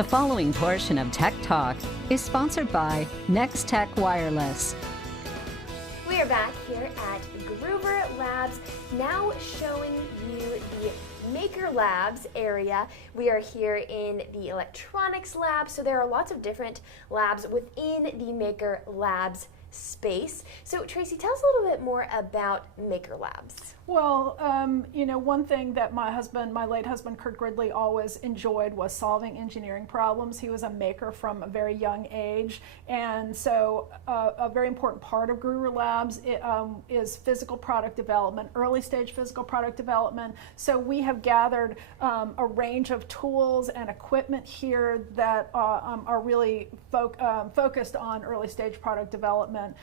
The following portion of Tech Talk is sponsored by Next Tech Wireless. We are back here at Hoover Labs, now showing you the Maker Labs area. We are here in the electronics lab, so there are lots of different labs within the Maker Labs space. So Tracy, tell us a little bit more about Maker Labs. Well, one thing that my late husband, Kurt Gridley, always enjoyed was solving engineering problems. He was a maker from a very young age, and so a very important part of Hoover Labs is physical product development, early stage physical product development. So we have gathered a range of tools and equipment here that are really focused on early stage product development.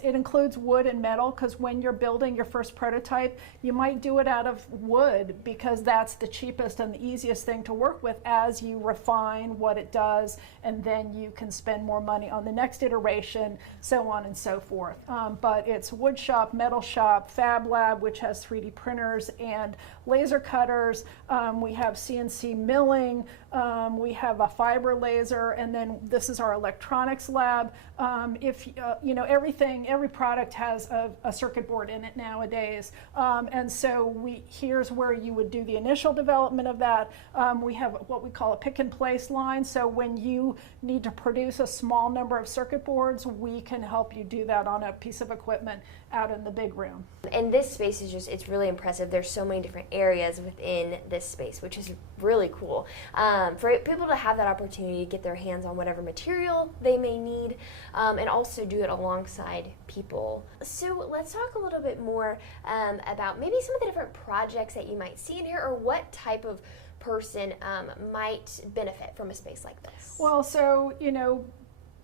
It includes wood and metal, because when you're building your first prototype, you might do it out of wood because that's the cheapest and the easiest thing to work with as you refine what it does, and then you can spend more money on the next iteration, so on and so forth. But it's wood shop, metal shop, fab lab, which has 3D printers and laser cutters. We have CNC milling. We have a fiber laser, and then this is our electronics lab. Every product has a circuit board in it nowadays, and so here's where you would do the initial development of that. We have what we call a pick and place line, so when you need to produce a small number of circuit boards, we can help you do that on a piece of equipment out in the big room. And this space is it's really impressive. There's so many different areas within this space, which is really cool. For people to have that opportunity to get their hands on whatever material they may need, and also do it alongside people. So let's talk a little bit more about maybe some of the different projects that you might see in here, or what type of person might benefit from a space like this. Well, so,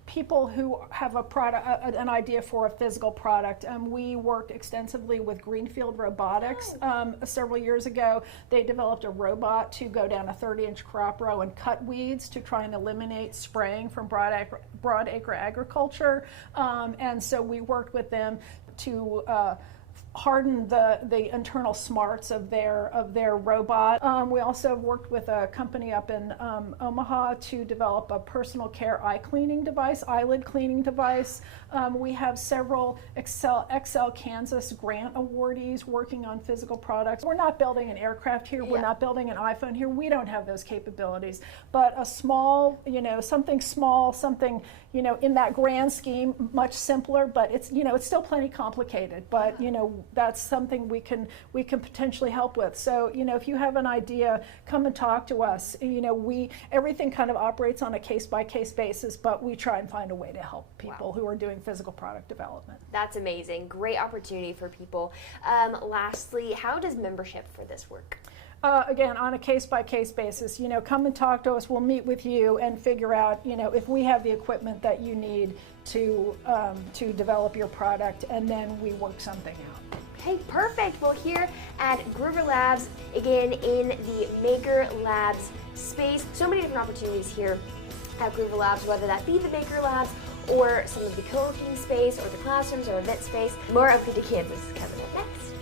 people who have an idea for a physical product. We worked extensively with Greenfield Robotics several years ago. They developed a robot to go down a 30-inch crop row and cut weeds to try and eliminate spraying from broadacre agriculture. And so we worked with them to harden the internal smarts of their robot. We also have worked with a company up in Omaha to develop a personal care eyelid cleaning device. We have several Excel Kansas grant awardees working on physical products. We're not building an aircraft here. We're not building an iPhone here. We don't have those capabilities. But a small, something small, something, in that grand scheme, much simpler, but it's still plenty complicated. But, that's something we can potentially help with. So, if you have an idea, come and talk to us. Everything kind of operates on a case-by-case basis, but we try and find a way to help people who are doing physical product development. That's amazing. Great opportunity for people. Lastly, how does membership for this work? Again, on a case-by-case basis, come and talk to us. We'll meet with you and figure out, if we have the equipment that you need to develop your product, and then we work something out. Okay, perfect. Well, here at Hoover Labs, again in the Maker Labs space, so many different opportunities here at Hoover Labs, whether that be the Maker Labs or some of the co-working space or the classrooms or event space. More of Good to Kansas is coming up next.